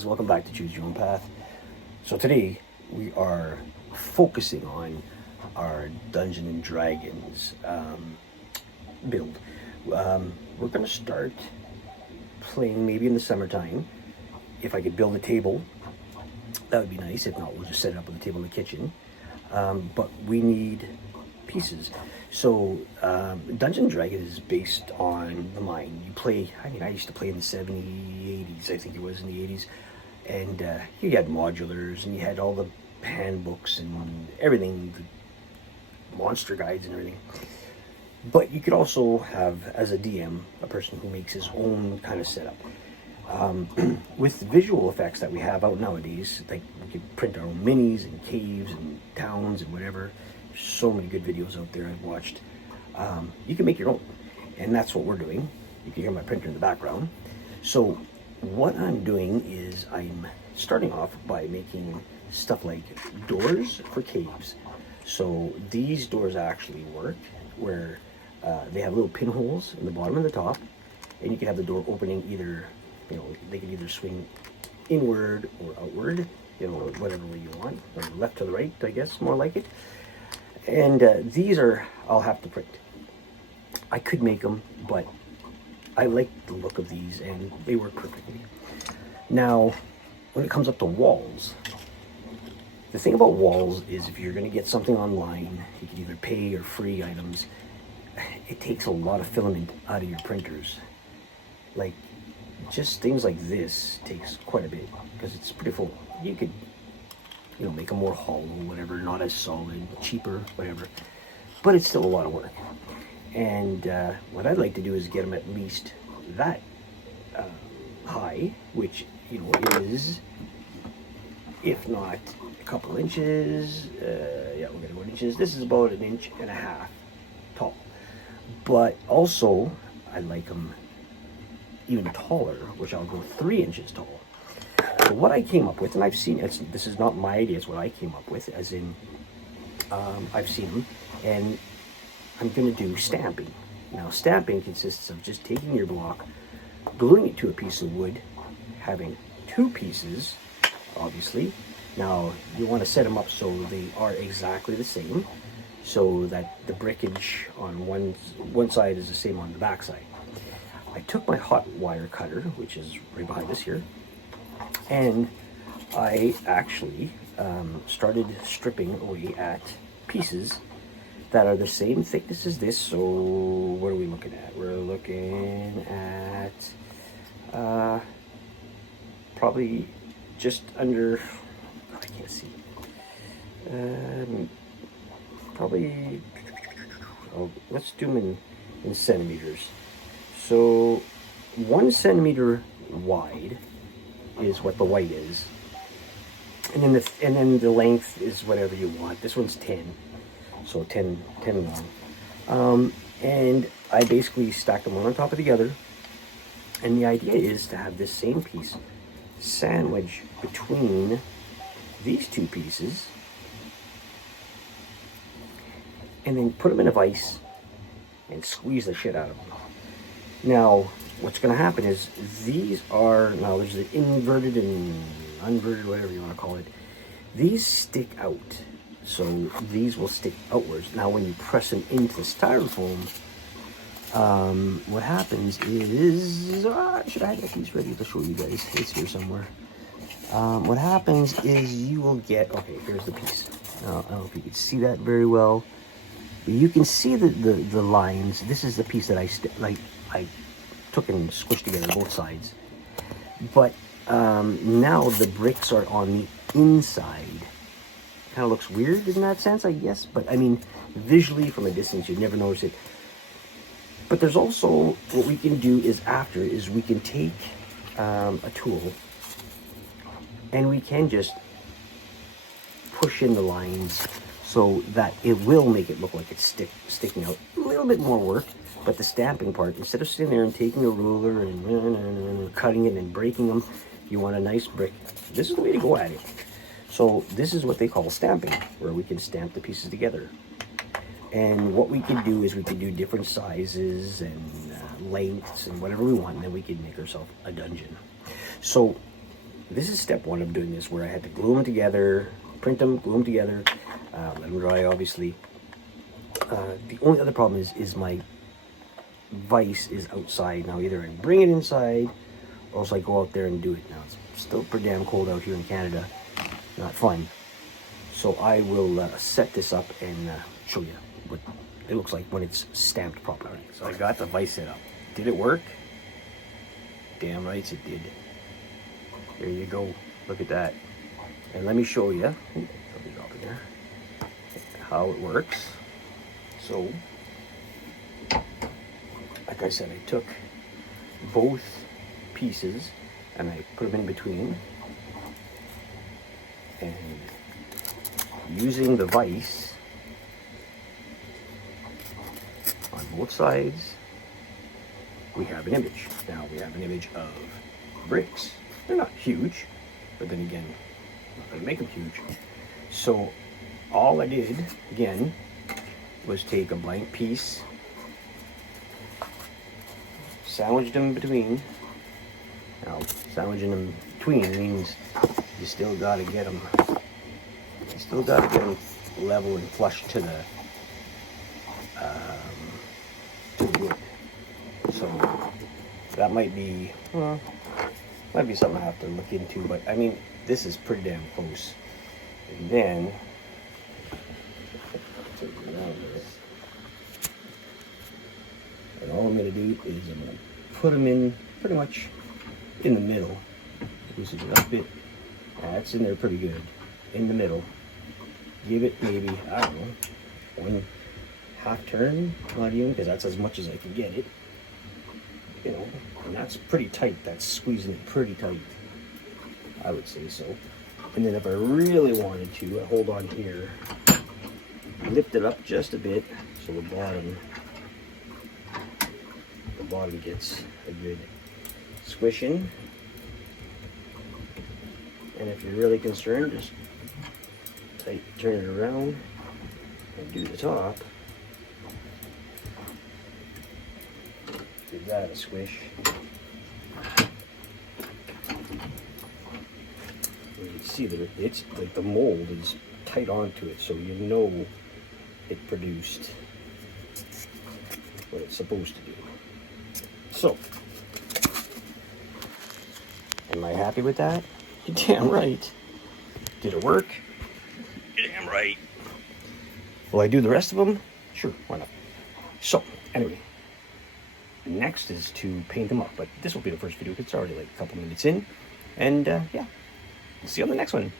guys, welcome back to Choose Your Own Path. So today we are focusing on our Dungeons and Dragons build. We're going to start playing maybe in the summertime. If I could build a table, that would be nice. If not, we'll just set it up with a table in the kitchen. But we need pieces. So Dungeons and Dragons is based on the mind. You play, I used to play in the 70s, 80s, I think it was in the 80s. And you had modulars and you had all the handbooks and everything, the monster guides and everything. But you could also have, as a DM, a person who makes his own kind of setup. With the visual effects that we have out nowadays, like we could print our own minis and caves and towns and whatever. There's so many good videos out there I've watched. You can make your own, and that's what we're doing. You can hear my printer in the background. So what I'm doing is I'm starting off by making stuff like doors for caves. So these doors actually work where they have little pinholes in the bottom and the top, and you can have the door opening either, they can either swing inward or outward, whatever way you want, or left to the right, I guess, more like it. And these I'll have to print. I could make them, but I like the look of these and they work perfectly. Now, when it comes up to walls, the thing about walls is if you're going to get something online, you can either pay or free items. It takes a lot of filament out of your printers. Like, just things like this takes quite a bit because it's pretty full. You could make them more hollow, whatever, not as solid, cheaper, whatever. But it's still a lot of work. And what I'd like to do is get them at least that high, which, is, if not a couple inches, we're going to go inches. This is about 1.5 inches tall. But also, I like them even taller, which I'll go 3 inches tall. So what I came up with, and I've seen, this is not my idea, it's what I came up with, as in, I've seen them, and I'm going to do stamping. Now, stamping consists of just taking your block, gluing it to a piece of wood, having 2 pieces, obviously. Now, you want to set them up so they are exactly the same, so that the brickage on one side is the same on the back side. I took my hot wire cutter, which is right behind us here, and I actually started stripping away at pieces that are the same thickness as this. So what are we looking at? We're looking at probably just under, I can't see, probably, let's do them in centimeters. So 1 centimeter wide is what the white is, and then the length is whatever you want. This one's 10, so 10 long, and I basically stack them one on top of the other, and the idea is to have this same piece sandwiched between these 2 pieces, and then put them in a vise and squeeze the shit out of them. Now, what's going to happen is these are, now there's the inverted and unverted, whatever you want to call it. These stick out. So these will stick outwards. Now, when you press them into the styrofoam, what happens is, should I have that piece ready to show you guys? It's here somewhere. What happens is you will get, okay, here's the piece. Now, I don't know if you can see that very well. But you can see the lines. This is the piece that I took and squished together both sides. But now the bricks are on the inside. Kind of looks weird in that sense, I guess. But I mean, visually from a distance, you'd never notice it. But there's also, what we can do is we can take a tool and we can just push in the lines so that it will make it look like it's sticking out. A little bit more work, but the stamping part, instead of sitting there and taking a ruler and cutting it and breaking them, you want a nice brick. This is the way to go at it. So this is what they call stamping, where we can stamp the pieces together. And what we can do is we can do different sizes and lengths and whatever we want, and then we can make ourselves a dungeon. So this is step one of doing this, where I had to glue them together, print them, glue them together, let them dry, obviously. The only other problem is my vise is outside. Now either I bring it inside, or else I go out there and do it. Now it's still pretty damn cold out here in Canada. Not fun. So I will set this up and show you what it looks like when it's stamped properly. So I got the vise set up. Did it work? Damn right it did. There you go. Look at that. And let me show you how it works. So, like I said, I took both pieces and I put them in between, and using the vise on both sides, we have an image. Now we have an image of bricks. They're not huge, but then again, I'm not gonna make them huge. So all I did, again, was take a blank piece, sandwiched them in between. Now, sandwiching them between means you still gotta get them, level and flush to the wood. So that might be something I have to look into, but I mean, this is pretty damn close. And then and all I'm going to do is I'm going to put them in pretty much in the middle. This is a bit, that's in there pretty good. In the middle. Give it maybe, I don't know, 1/2 turn, not even, because that's as much as I can get it. You know, and that's pretty tight. That's squeezing it pretty tight, I would say so. And then if I really wanted to, I hold on here, lift it up just a bit so the bottom gets a good squishing. And if you're really concerned, just turn it around and do the top. Give that a squish. You can see that it's like the mold is tight onto it, so you know it produced what it's supposed to do. So, am I happy with that? You're damn right. Did it work? You're damn right. Will I do the rest of them? Sure, why not? So, anyway, next is to paint them up, but this will be the first video because it's already like a couple minutes in. And yeah, see you on the next one.